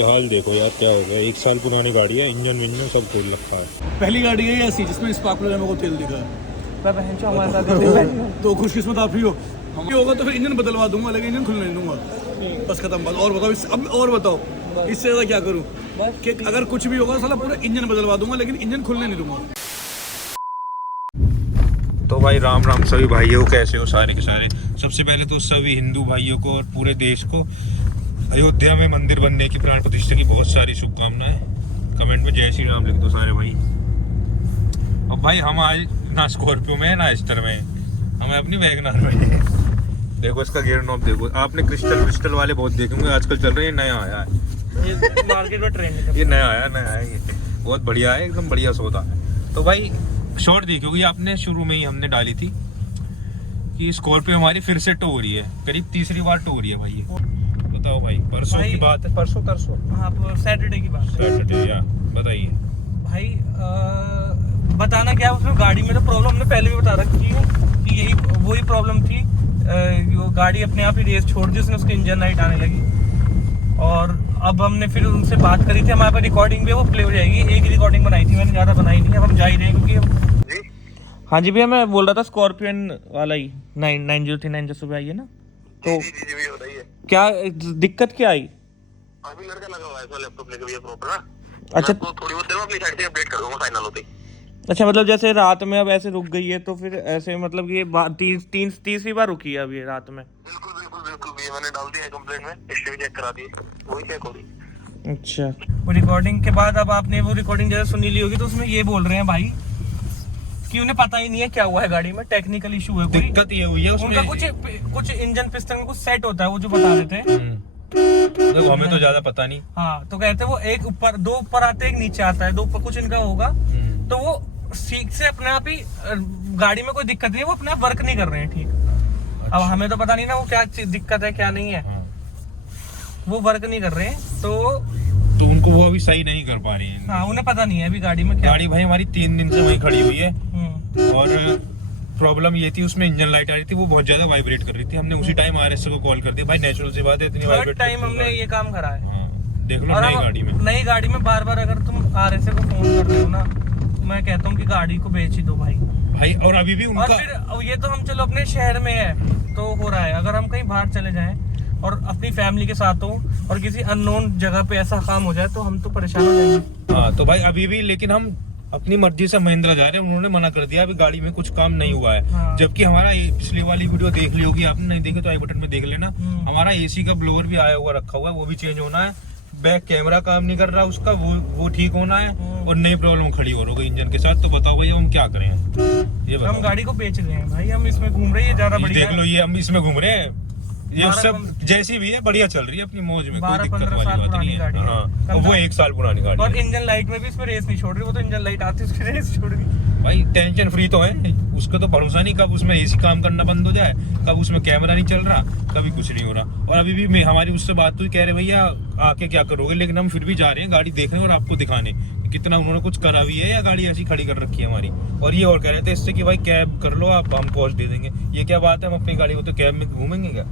भाई हाल देखो यार क्या हो गया, 1 साल पुरानी गाड़ी है, इंजन विंजन सब खोल रखा है। पहली गाड़ी है ऐसी जिसमें स्पार्क प्लग को तेल दिखा है। हमारे साथ तो खुशकिस्मत आप ही हो। हम होगा तो फिर इंजन बदलवा दूंगा, लेकिन इंजन खुलने नहीं दूंगा। बस खत्म बात। और बताओ अब और बताओ इससे ज़्यादा क्या करूँ कि अगर कुछ भी होगा साला पूरा इंजन बदलवा दूंगा, लेकिन इंजन खुलने नहीं दूंगा। तो भाई राम राम सभी भाइयों, कैसे हो सारे के सारे। सबसे पहले तो सभी हिंदू भाइयों को और पूरे देश को अयोध्या में मंदिर बनने की, प्राण प्रतिष्ठा की बहुत सारी शुभकामनाएं। कमेंट में जय श्री राम लिख दो सारे भाई। अब भाई हम आज ना स्कॉर्पियो में है ना एस्टर में, हमें अपनी वैगनआर में है। देखो इसका गियर नॉब देखो। आपने क्रिस्टल वाले बहुत देखे होंगे, आजकल चल रहे हैं, नया आया है ये मार्केट में ट्रेंड है। ये नया आया ये बहुत बढ़िया है, एकदम बढ़िया सौदा है। तो भाई शॉर्ट दी क्योंकि आपने शुरू में ही हमने डाली थी कि स्कॉर्पियो हमारी फिर से टो हो रही है, करीब तीसरी बार टो हो रही है भाई। ये बताओ भाई, परसों की बात है, परसों हाँ सैटरडे की बात है। सैटरडे या बताइए भाई बताना क्या उसमें गाड़ी में तो प्रॉब्लम हमने पहले भी बता रखी है कि यही वही प्रॉब्लम थी। वो गाड़ी अपने आप ही रेस छोड़ दी उसने, उसकी इंजन लाइट आने लगी। और अब हमने फिर उनसे बात करी थी, हमारे पास रिकॉर्डिंग भी है, वो प्ले हो जाएगी। एक ही रिकॉर्डिंग बनाई थी मैंने, ज़्यादा बनाई नहीं। अब हम जा ही रहे हैं क्योंकि हाँ जी भैया, मैं बोल रहा था स्कॉर्पियन वाला ही 9039 जो सुबह आई है ना, तो क्या दिक्कत क्या आई? अभी लड़का लगा हुआ है इसमें, लैपटॉप लेके भैया प्रॉपर ना। अच्छा तो थोड़ी बहुत देर में अपनी साइड से अपडेट कर दूंगा फाइनल होते ही। अच्छा, मतलब जैसे रात में अब ऐसे रुक गई है तो फिर ऐसे मतलब ये तीसरी बार रुकी है अब ये रात में। बिल्कुल बिल्कुल बिल्कुल भैया, मैंने डाल दिया है कंप्लेंट में, हिस्ट्री चेक करा दी है, वही चेक हो रही। अच्छा, वो रिकॉर्डिंग के बाद अब आपने वो रिकॉर्डिंग जैसे सुनी ली होगी तो उसमें ये बोल रहे हैं भाई कि उन्हें पता ही नहीं है क्या हुआ है गाड़ी में, टेक्निकल इशू है कोई। दिक्कत ये हुई है उसमें, उनका कुछ इंजन पिस्टन में कुछ सेट होता है, वो जो बता रहे थे। देखो हमें तो ज्यादा पता नहीं। हाँ, तो कहते हैं वो एक ऊपर दो ऊपर आते हैं, एक नीचे आता है, दो ऊपर कुछ इनका होगा। तो वो सीख से अपने आप ही गाड़ी में कोई दिक्कत नहीं है, वो अपने आप वर्क नहीं कर रहे हैं ठीक। अच्छा। अब हमें तो पता नहीं ना वो क्या दिक्कत है क्या नहीं है। हाँ। वो वर्क नहीं कर रहे हैं तो उनको वो अभी सही नहीं कर पा रही है। हाँ, उन्हें पता नहीं है अभी गाड़ी में क्या। गाड़ी भाई हमारी 3 दिन से वहीं खड़ी हुई है और प्रॉब्लम ये थी, उसमें इंजन लाइट आ रही थी, वो बहुत ज्यादा वाइब्रेट कर रही थी। हमने उसी टाइम आरएसओ को कॉल कर दिया। भाई नेचुरल सी बात है, इतनी वाइब्रेट टाइम हमने ये काम करा है। हाँ, देख लो नई गाड़ी में बार बार अगर तुम आरएसओ को फोन कर रहे हो ना, तो मैं कहता हूँ कि गाड़ी को बेच ही दो भाई। और अभी भी उनका, और फिर ये तो हम चलो अपने शहर में है तो हो रहा है, अगर हम कहीं बाहर चले जाएं और अपनी फैमिली के साथ हो और किसी अननोन जगह पे ऐसा काम हो जाए तो हम तो परेशान हो जाएंगे। हाँ तो भाई अभी भी, लेकिन हम अपनी मर्जी से महिंद्रा जा रहे हैं। उन्होंने मना कर दिया, अभी गाड़ी में कुछ काम नहीं हुआ है। हाँ। जबकि हमारा पिछली वाली वीडियो देख ली होगी आपने, नहीं देखी तो आई बटन में देख लेना। हमारा एसी का ब्लोअर भी आया हुआ रखा हुआ है, वो भी चेंज होना है। बैक कैमरा काम नहीं कर रहा उसका, वो ठीक होना है। और नई प्रॉब्लम खड़ी हो रही इंजन के साथ। तो बताओ भैया हम क्या करें? ये बताओ। हम गाड़ी को बेच रहे हैं भाई, हम इसमें घूम रहे हैं, ज्यादा बढ़िया। देख लो ये हम इसमें घूम रहे हैं, ये सब जैसी भी है बढ़िया चल रही है अपनी मौज में, कोई दिक्कत वाली बात नहीं है। हाँ, और वो 1 साल पुरानी गाड़ी और है। इंजन लाइट में भी इसमें रेस नहीं छोड़ रही, वो तो इंजन लाइट आती है उसकी रेस छोड़ रही। भाई टेंशन फ्री तो है, उसका तो भरोसा नहीं कब उसमें एसी काम करना बंद हो जाए, कब उसमें कैमरा नहीं चल रहा, कभी कुछ नहीं हो रहा। और अभी भी हमारी उससे बात हुई, कह रहे भैया आके क्या करोगे, लेकिन हम फिर भी जा रहे हैं गाड़ी देखने और आपको दिखाने कितना उन्होंने कुछ करा भी है या गाड़ी ऐसी खड़ी कर रखी है हमारी। और ये और कह रहे थे इससे कि भाई कैब कर लो आप, हम कॉस्ट दे देंगे। ये क्या बात है, हम अपनी गाड़ी को तो कैब में घूमेंगे क्या?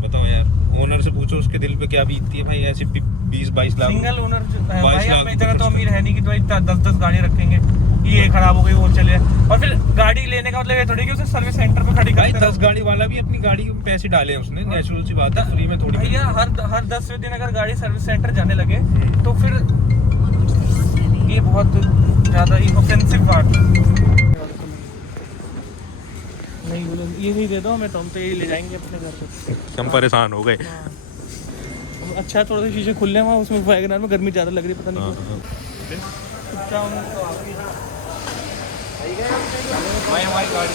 बताओ यार, ओनर से पूछो उसके दिल पे क्या बीतती है भाई, ऐसे 20-22 लाख सिंगल ओनर भाई 22 लाख अपनी जगह तो अमीर है नहीं कि भाई 10-10 गाड़ी रखेंगे, ये खराब हो गई वो चले। और फिर गाड़ी लेने का मतलब ये थोड़ी कि उसे सर्विस सेंटर पे खड़ी भाई करते 10 गाड़ी वाला भी अपनी गाड़ी में पैसे डाले हैं उसने, नेचुरल सी बात है, फ्री में थोड़ी। भैया हर 10वें दिन अगर गाड़ी सर्विस सेंटर जाने लगे तो फिर ये बहुत ज्यादा ही ऑफेंसिव बात है। नहीं बोलो ये नहीं दे दो हमें, तो हम तो यही ले जाएंगे अपने घर पे। हम परेशान हो गए। अच्छा थोड़ा सा शीशे खुले वहाँ, उसमें वैगनआर में गर्मी ज़्यादा लग रही है, पता नहीं क्यों। क्या हमारी गाड़ी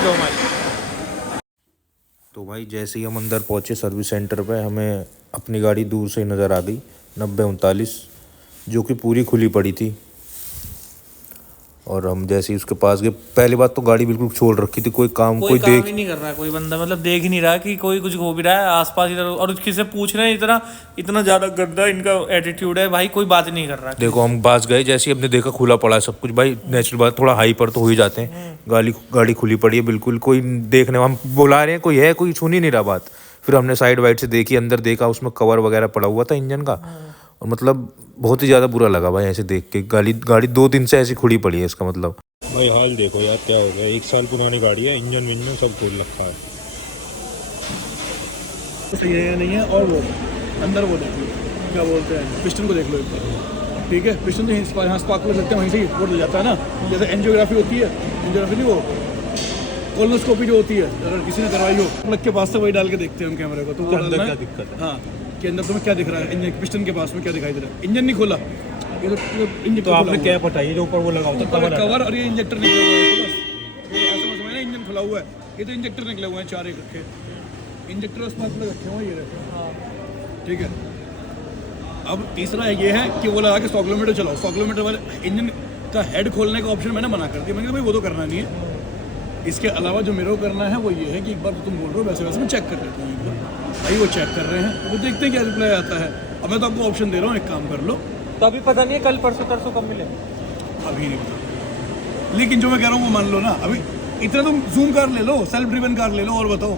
दो हमारी। तो भाई जैसे ही हम अंदर पहुंचे सर्विस सेंटर पे, हमें अपनी गाड़ी दूर से नज़र आ गई 9039, जो कि पूरी खुली पड़ी थी। और हम जैसे ही उसके पास गए, पहली बात तो गाड़ी बिल्कुल छोड़ रखी थी, कोई काम देख ही नहीं कर रहा, कोई बंदा मतलब देख ही नहीं रहा कि कोई कुछ हो भी रहा है आसपास इधर। और किसी पूछ रहे हैं, इतना ज्यादा गंदा इनका एटीट्यूड है भाई, कोई बात नहीं कर रहा। देखो हम पास गए, जैसे ही हमने देखा खुला पड़ा है सब कुछ। भाई नेचुरल बात, थोड़ा हाई पर तो हो ही जाते हैं। गाड़ी खुली पड़ी है बिल्कुल, कोई देखने, हम बुला रहे हैं, कोई है, कोई सुन ही नहीं रहा बात। फिर हमने साइड वाइड से देखी, अंदर देखा, उसमें कवर वगैरह पड़ा हुआ था इंजन का। और मतलब बहुत ही ज़्यादा बुरा लगा भाई ऐसे देख के। गाड़ी 2 दिन से ऐसी खुली पड़ी है इसका मतलब। भाई हाल देखो यार क्या हो गया, 1 साल पुरानी गाड़ी है, इंजन विंजन सब खोल रखा है। सही है या नहीं है। और वो अंदर वो देख लो, क्या बोलते हैं, पिस्टन को देख लो एक बार, ठीक है। पिस्टन तो यहाँ स्पार्क प्लग लगते हैं, वहीं से ही वो हो जाता है ना। जैसे एंजियोग्राफी होती है, एंजियोग्राफी नहीं, वो कोलोनोस्कोपी जो होती है, अगर किसी ने करवाई हो, प्लग के पास से वही डाल के देखते हैं हम कैमरे को, तो वो अंदर क्या दिक्कत है? हाँ, कि अंदर तुम्हें क्या दिख रहा है, इंजन पिस्टन के पास में क्या दिखाई दे रहा है। इंजन नहीं खोला, ये तो इंजन तो आपने क्या बताइए जो ऊपर वो लगा होता है कवर, और ये इंजेक्टर निकला हुआ है, तो बस ये ऐसा समझ में ना, इंजन खुला हुआ है, ये तो इंजेक्टर निकले हुए हैं 4 एक रखे, इंजेक्टर स्पार्क प्लग रखे हुए ये रहे, ठीक है। अब तीसरा ये है कि वो लगा के 100 किलोमीटर चलाओ, 100 किलोमीटर वाले इंजन का हेड खोलने का ऑप्शन मैंने मना कर दिया। मैंने कहा भाई वो तो करना नहीं है। इसके अलावा जो मेरे को करना है वो ये है कि एक बार तो तुम बोल रहे हो वैसे वैसे मैं चेक कर लेता हूँ एक बार। भाई वो चेक कर रहे हैं, वो देखते हैं क्या रिप्लाई आता है। अब मैं तो आपको ऑप्शन दे रहा हूँ, एक काम कर लो। तो अभी पता नहीं है कल परसों तरसों कब मिले, अभी नहीं पता, लेकिन जो मैं कह रहा हूँ वो मान लो ना। अभी इतना तुम जूम कार ले लो, सेल्फ ड्रिवन कार ले लो, और बताओ,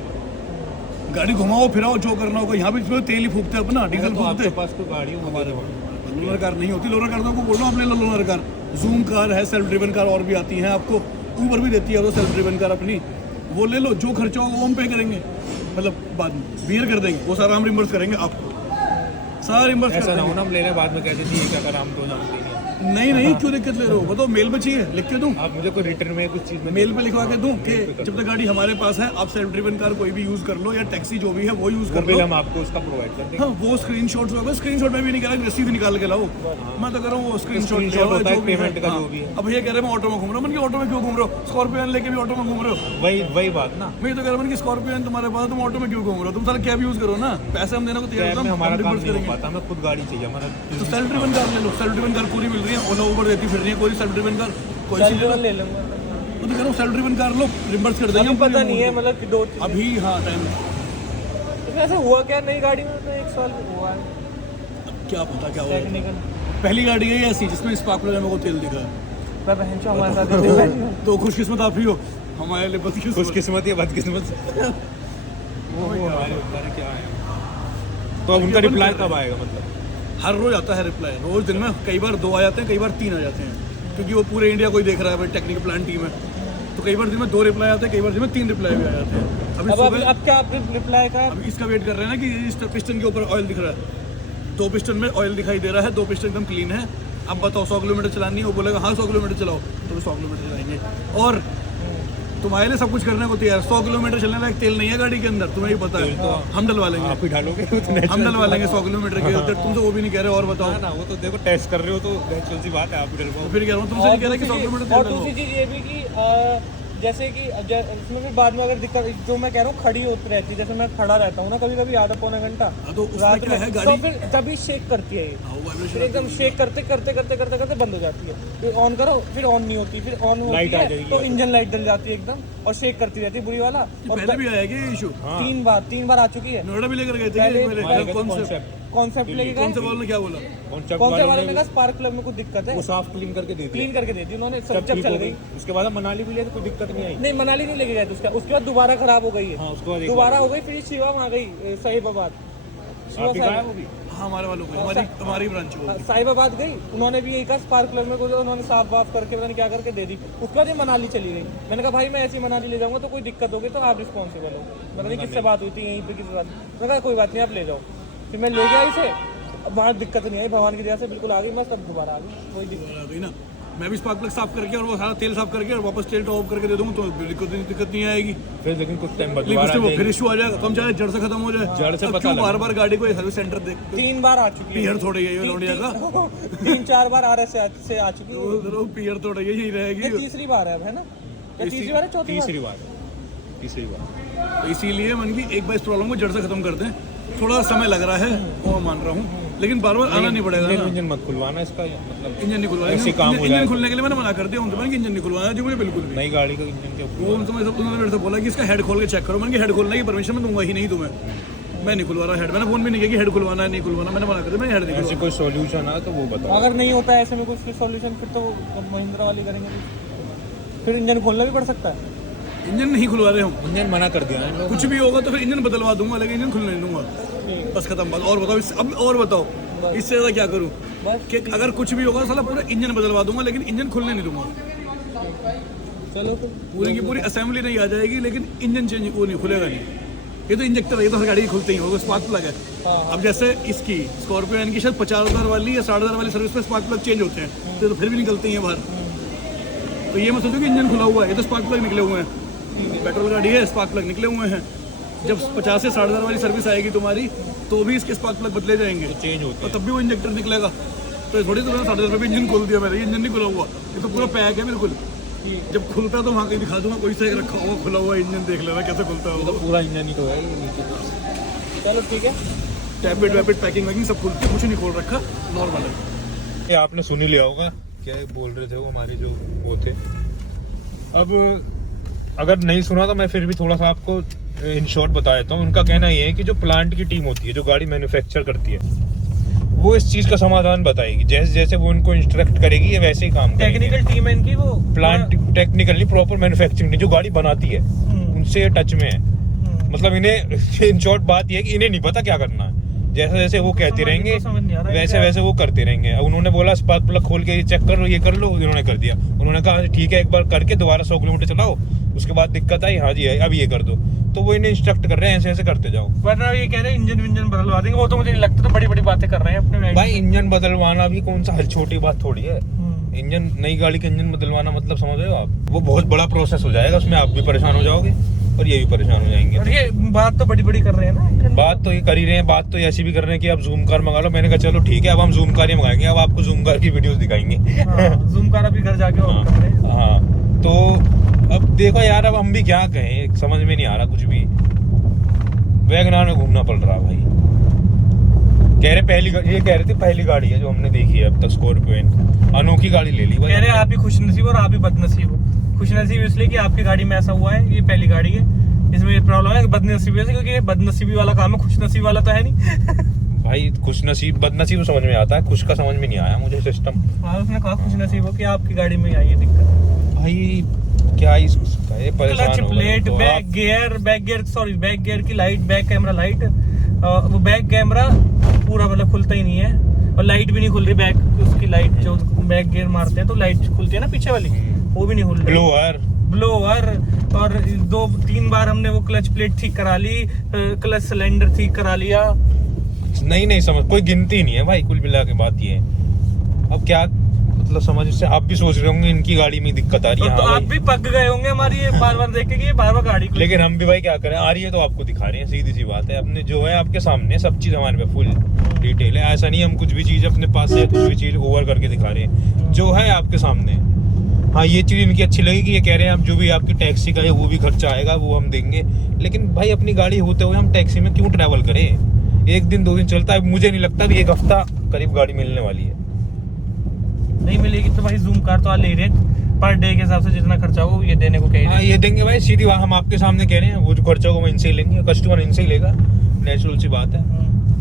गाड़ी घुमाओ फिराओ जो करना होगा। यहाँ भी तेल ही फूकते हैं अपना, डीजल फूकते हैं। पास तो गाड़ी हमारे लोनर कार नहीं होती, लोनर कार तो आपको बोल रहा हूँ, आपने लोनर कार, जूम कार है, सेल्फ ड्रिवन कार और भी आती हैं, आपको ऊबर भी देती है वो सेल्फ ड्रिवन कार अपनी, वो ले लो। जो खर्चा होगा वो हम पे करेंगे, मतलब बाद में बियर कर देंगे, वो सारा हम रिम्बर्स करेंगे आपको, सारा रिम्बर्स। ऐसा ना हो ना हम ले रहे बाद में कहते थे क्या कर, हम तो जानते हैं। नहीं, क्यों दिक्कत ले रहे हो, बताओ। मेल में चाहिए, लिख के दूं, आप मुझे कोई रिटर्न में कुछ चीज़ में मेल पे लिखवा के दूं कि जब तक गाड़ी हमारे पास है आप सेल्फ ड्रिवन कार कोई भी यूज कर लो, या टैक्सी जो भी है वो यूज कर लो। हम आपको उसका प्रोवाइड कर देंगे। हाँ, वो स्क्रीनशॉट्स होगा, स्क्रीनशॉट में भी नहीं कह रहा, रसीद निकाल के लाओ। मैं तो कह रहा हूँ वो स्क्रीनशॉट होता है पेमेंट का जो भी है। अब ये कह रहे हैं मैं ऑटो में घूम रहा हूँ, ऑटो में क्यों घूम रहे हो, स्कॉर्पियन लेके भी ऑटो में घूम रहे हो। वही बात ना, मैं तो कह रहा हूँ कि स्कॉर्पियन तुम्हारे पास, तुम ऑटो में क्यों घूम रहे हो, तुम सारा कैब यूज करो ना, पैसे हम देने को तैयार हैं, हमारा काम रिवर्स नहीं हो करेंगे। पाता, हमें खुद गाड़ी चाहिए हमारा। तो सेल्फ ड्रिवन कार ले लो, सेल्फ ड्रिवन कार पूरी मिल रही है, ओला उबर देती फिर रही है, कोई सेल्फ ड्रिवन कार कोई सी ले लूंगा। तो कह रहा हूँ सेल्फ ड्रिवन कार लो, रिवर्स कर देंगे। पता नहीं है मतलब कि 2 अभी, हाँ टाइम ऐसा हुआ क्या नई गाड़ी में, तो 1 साल हुआ है क्या पता क्या हुआ। टेक्निकल। पहली गाड़ी है ऐसी जिसमें स्पार्क प्लग में को तेल दिखा है। मैं बहन चो हमारे साथ तो खुशकिस्मत आप ही हो, हमारे लिए बदकिस्मत। खुशकिस्मत या बदकिस्मत वो हमारे ऊपर क्या है। तो अब उनका रिप्लाई कब आएगा, मतलब हर रोज आता है रिप्लाई, रोज दिन में कई बार 2 आ जाते हैं, कई बार 3 आ जाते हैं, क्योंकि वो पूरे इंडिया को ही देख रहा है भाई, टेक्निकल प्लान टीम है। तो कई बार दिन में 2 रिप्लाई आते हैं, कई बार दिन में 3 रिप्लाई भी आ जाते हैं। अब क्या आप रिप्लाई का, अब इसका वेट कर रहे हैं ना कि इस पिस्टन के ऊपर ऑयल दिख रहा है, 2 पिस्टन में ऑयल दिखाई दे रहा है, 2 पिस्टन एकदम क्लीन है। अब बताओ 100 किलोमीटर चलानी है, वो बोलेगा हाँ 100 किलोमीटर चलाओ, तो 100 किलोमीटर चलाएंगे। और तुम्हारे लिए सब कुछ करने को तैयार। 100 किलोमीटर चलने लायक तेल नहीं है गाड़ी के अंदर, तुम्हें ही पता है, तो हम डलवा लेंगे। आप ही डालोगे हम डलवा लेंगे 100 किलोमीटर के अंदर, तुम तो वो भी नहीं कह रहे। और बताओ ना, वो तो देखो टेस्ट कर रहे हो तो नेचुरल सी बात है, आप ही डलवाओ। फिर कह रहा हूँ तुमसे नहीं कह रहे कि 100 किलोमीटर और दूसरी चीज़ ये भी कि जैसे कि इसमें भी बाद में अगर दिक्कत, जो मैं कह रहा हूँ खड़ी होती रहती है, जैसे मैं खड़ा रहता हूँ ना कभी कभी आधा पौना घंटा, तो उसमें रात क्या है में, गाड़ी, तो फिर तभी शेक करती है ये, फिर एकदम शेक करते करते बंद हो जाती है। फिर ऑन करो, फिर ऑन नहीं होती, फिर ऑन होती है तो इंजन लाइट जल जाती है एकदम, और शेक करती रहती है बुरी वाला। और पहले भी आया क्या इशू? 3 बार आ चुकी है। नोएडा भी लेकर गए थे, कॉन्सेप्ट लेके कौन से वाले ने क्या बोला? कौन से वाले ने कहा स्पार्क प्लग में कुछ दिक्कत है, वो साफ क्लीन करके दे दी उन्होंने, सब जब चल गई। उसके बाद हम मनाली भी ले तो कोई दिक्कत नहीं आई। नहीं, मनाली नहीं लेके गए थे, उसके बाद दोबारा खराब हो गई है। हाँ, उसके बाद दोबारा हो गई, फिर शिवम आ गई, साहिबाबाद। हमारे वालों को, हमारी ब्रांच को साहिबाबाद गई, उन्होंने भी यही कहा स्पार्क प्लग में, उन्होंने साफ वाफ करके पता नहीं क्या करके दे दी। उसके बाद ये मनाली चली गई। मैंने कहा भाई मैं ऐसी मनाली ले जाऊंगा तो कोई दिक्कत होगी तो आप रिस्पॉन्सिबल हो। पता नहीं किससे बात हुई थी, यहीं पे किसी बात। मैंने कहा कोई बात नहीं, आप ले जाओ। फिर मैं ले गया इसे, वहाँ दिक्कत नहीं आई, भगवान की दया से बिल्कुल आ गई, मैं तब दोबारा आ गई, कोई दिक्कत आ गई ना। मैं भी स्पार्क प्लग साफ करके और वो सारा तेल साफ करके और वापस तेल टॉप करके दे दूंगा तो दिक्कत नहीं आएगी। फिर लेकिन कुछ टाइम बाद फिर इशू आ जाएगा, कम चाहे जड़ से खत्म हो जाए। जड़ से क्यों बार गाड़ी को सर्विस सेंटर देख 3 बार आ चुकी है, पीहर थोड़ी है लौंडिया का 3-4 बार RS से आ चुकी है, पीहर थोड़ी यही रहेगी। तीसरी बार है ना, तीसरी बार है, चौथी बार, तीसरी बार। तो इसीलिए मन की एक बार इस प्रॉब्लम को जड़ से खत्म कर दें। थोड़ा समय लग रहा है वो मान रहा हूँ, लेकिन बार आना नहीं पड़ेगा ना। इंजन मत खुलवाना इसका, मतलब इंजन नहीं खुलवाना, ऐसे काम हो इंजन खुलने के लिए मैंने मना कर दिया उनको, मैंने इंजन नहीं खुलवाना जी मुझे बिल्कुल भी। नई गाड़ी का इंजन के वो उन्होंने मेरे से बोला कि इसका हेड खोल के चेक करो। मैंने हेड खोलने की परमिशन मैं दूंगा ही नहीं तुम्हें, मैं नहीं खुलवा रहा हेड। मैंने फोन भी नहीं किया कि हेड खुलवाना है नहीं खुलवाना, मैंने मना कर दिया, मैंने हेड नहीं। ऐसे कोई सॉल्यूशन है तो वो बताओ। अगर नहीं होता है ऐसे में कुछ सॉल्यूशन, फिर तो महिंद्रा वाली करेंगे, फिर इंजन खोलना भी पड़ सकता है। इंजन नहीं खुलवा रहे हम। इंजन मना कर दिया है कुछ भी होगा तो फिर इंजन बदलवा दूंगा, लेकिन इंजन खुलने नहीं दूंगा। बस खत्म बात। और बताओ अब और बताओ इससे ज़्यादा क्या करूँ कि अगर कुछ भी होगा साला पूरा इंजन बदलवा दूंगा, लेकिन इंजन खुलने नहीं दूंगा। चलो पूरी की पूरी असेंबली नहीं आ जाएगी, लेकिन इंजन चेंज वो नहीं खुलेगा नहीं। ये तो इंजेक्टर है, ये तो हर गाड़ी की खुलते ही होगा, स्पार्क प्लग है। अब जैसे इसकी स्कॉर्पियो इनकी शायद 50,000 वाली या 60,000 वाली सर्विस पे स्पार्क प्लग चेंज होते हैं, तो फिर भी निकलते हैं बाहर। तो ये मैं सोचूं कि इंजन खुला हुआ है, ये तो स्पार्क प्लग निकले हुए हैं। पेट्रोल गाड़ी है, स्पार्क प्लग निकले हुए हैं। जब 50 से 60,000 वाली सर्विस आएगी तुम्हारी, तो भी इसके स्पार्क प्लग बदले जाएंगे, चेंज होते और तब भी वो इंजेक्टर निकलेगा। तो ये थोड़ी तो 60,000 रुपये इंजन खोल दिया मैंने, इंजन नहीं खुला हुआ, ये तो पूरा पैक है बिल्कुल। जब खुलता तो वहाँ कहीं दिखा दूंगा, कोई सा एक रखा हुआ खुला हुआ इंजन, देख लेना कैसे खुलता है वो। पूरा इंजन ही तो है। चलो ठीक है। टैबलेट वैबलेट पैकिंग वैकिंग सब खुलती है, कुछ नहीं खोल रखा, नॉर्मल है। ये आपने सुन ही लिया होगा क्या बोल रहे थे वो हमारे जो वो थे। अब अगर नहीं सुना तो मैं फिर भी थोड़ा सा आपको इन शॉर्ट बता देता हूँ। उनका कहना ये है कि जो प्लांट की टीम होती है, जो गाड़ी मैन्युफैक्चर करती है, वो इस चीज का समाधान बताएगी। जैसे जैसे वो इनको इंस्ट्रक्ट करेगी, ये वैसे ही काम करेगी। टेक्निकल टीम है इनकी, वो प्लांट टेक्निकली प्रॉपर मैन्युफैक्चरिंग जो गाड़ी बनाती है उनसे टच में है। मतलब इन्हें इन शॉर्ट बात ये है कि इन्हें नहीं पता क्या करना है। जैसे जैसे वो कहते रहेंगे वैसे वैसे वो करते रहेंगे। अब उन्होंने बोला स्पार्क प्लग खोल के चेक कर लो, ये कर लो, इन्होंने कर दिया। उन्होंने कहा ठीक है एक बार करके दोबारा 100 किलोमीटर चलाओ, उसके बाद दिक्कत आई, हाँ जी अब ये कर दो। तो वो इन्हें इंस्ट्रक्ट कर रहे हैं ऐसे ऐसे करते जाओ। वरना ये कह रहे हैं इंजन विंजन बदलवा देंगे, वो तो मुझे नहीं लगता। तो बड़ी बड़ी बातें कर रहे हैं अपने भाई इंजन बदलवाना भी कौन सा हर छोटी बात थोड़ी है। इंजन नई गाड़ी का इंजन बदलवाना मतलब समझ रहे हो आप, वो बहुत बड़ा प्रोसेस हो जाएगा, उसमें आप भी परेशान हो जाओगे और ये भी परेशान हो जाएंगे। और ये बात तो बड़ी बड़ी कर रहे हैं ना, बात तो ये कर ही रहे हैं, बात तो ऐसी भी कर रहे हैं कि आप जूम कार मंगा लो। मैंने कहा चलो ठीक है, अब हम जूम कार ही मंगाएंगे, अब आपको जूम कार की वीडियोस दिखाएंगे। जूम कार अभी घर जाके और कर रहे हैं। हाँ तो अब देखो यार, अब हम भी क्या कहें, समझ में नहीं आ रहा कुछ भी। वैगनार में घूमना पड़ रहा भाई। कह रहे ये कह रहे थे पहली गाड़ी है जो हमने देखी है अब तक, स्कॉर्पियो। अनोखी गाड़ी ले ली भाई। कह रहे हैं आप ही खुशनसीब और आप ही बदनसीब हो। खुशनसीब इसलिए कि आपकी गाड़ी में ऐसा हुआ है, ये पहली गाड़ी है, इसमें ये प्रॉब्लम है। बदनसीबी है क्योंकि ये बदनसीबी वाला काम है, खुशनसीब वाला तो है नहीं। भाई खुशनसीब बदनसीब समझ में आता है, खुश का समझ में नहीं आया मुझे सिस्टम। हाँ उसने कहा खुशनसीब हो कि आपकी गाड़ी में आई है दिक्कत। भाई क्या ही परेशान क्लच हो गए प्लेट, तो बैक गियर की लाइट, बैक कैमरा लाइट, वो बैक कैमरा पूरा मतलब खुलता ही नहीं है, और लाइट भी नहीं खुल रही बैक उसकी लाइट, जो बैक गियर मारते हैं तो लाइट खुलती है ना पीछे वाली, वो भी नहीं खुल रही। ब्लोअर और 2-3 बार हमने वो क्लच प्लेट ठीक करा ली, क्लच सिलेंडर ठीक करा लिया। नहीं समझ, कोई गिनती नहीं है भाई। कुल मिला के बात ये है, अब क्या मतलब समझ से आप भी सोच रहे होंगे इनकी गाड़ी में दिक्कत आ रही है। तो आप भी पक गए होंगे हमारी ये बार-बार देख के कि ये बार-बार गाड़ी को। लेकिन हम भी भाई क्या करें, आ रही है तो आपको दिखा रहे हैं, सीधी सी बात है। अपने जो है आपके सामने सब चीज हमारे पे फुल डिटेल है। ऐसा नहीं हम कुछ भी चीज अपने पास से कुछ भी चीज ओवर करके दिखा रहे हैं, जो है आपके सामने। हाँ ये चीज इनकी अच्छी लगी कि ये कह रहे हैं अब जो भी आपकी टैक्सी का है वो भी खर्चा आएगा, वो हम देंगे। लेकिन भाई अपनी गाड़ी होते हुए हम टैक्सी में क्यों ट्रैवल करें? 1 दिन 2 दिन चलता है, मुझे नहीं लगता कि 1 हफ्ता करीब गाड़ी मिलने वाली है। नहीं मिलेगी तो भाई जूम कार तो आ ले रहे हैं, पर डे के हिसाब से जितना खर्चा होगा ये देने को कह रहे हैं। हाँ ये देंगे भाई, सीधी बात हम आपके सामने कह रहे हैं, वो जो खर्चा होगा वो इनसे ही लेंगे, कस्टमर इनसे ही लेगा, नेचुरल सी बात है।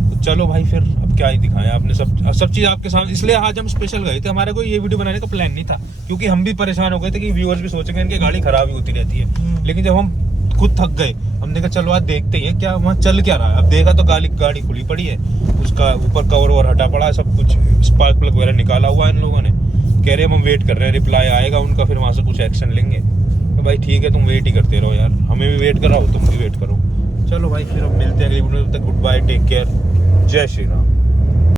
तो चलो भाई फिर अब क्या ही दिखाएं, आपने सब चीज आपके सामने। इसलिए आज हम स्पेशल गए थे, हमारे को ये वीडियो बनाने का प्लान नहीं था, क्योंकि हम भी परेशान हो गए थे कि व्यूअर्स भी सोचेंगे इनकी गाड़ी खराब ही होती रहती है। लेकिन जब हम खुद थक गए, हमने कहा चलो आज देखते हैं क्या वहाँ चल क्या रहा है। अब देखा तो गाड़ी खुली पड़ी है, उसका ऊपर कवर और हटा पड़ा है, सब कुछ स्पार्क प्लग वगैरह निकाला हुआ है इन लोगों ने। कह रहे हैं हम वेट कर रहे हैं, रिप्लाई आएगा उनका, फिर वहाँ से कुछ एक्शन लेंगे। तो भाई ठीक है, तुम वेट ही करते रहो यार, हमें भी वेट कराओ, तुम भी वेट करो। चलो भाई फिर अब मिलते हैं अगली वीडियो में, तब तक गुड बाय, टेक केयर, जय श्री राम।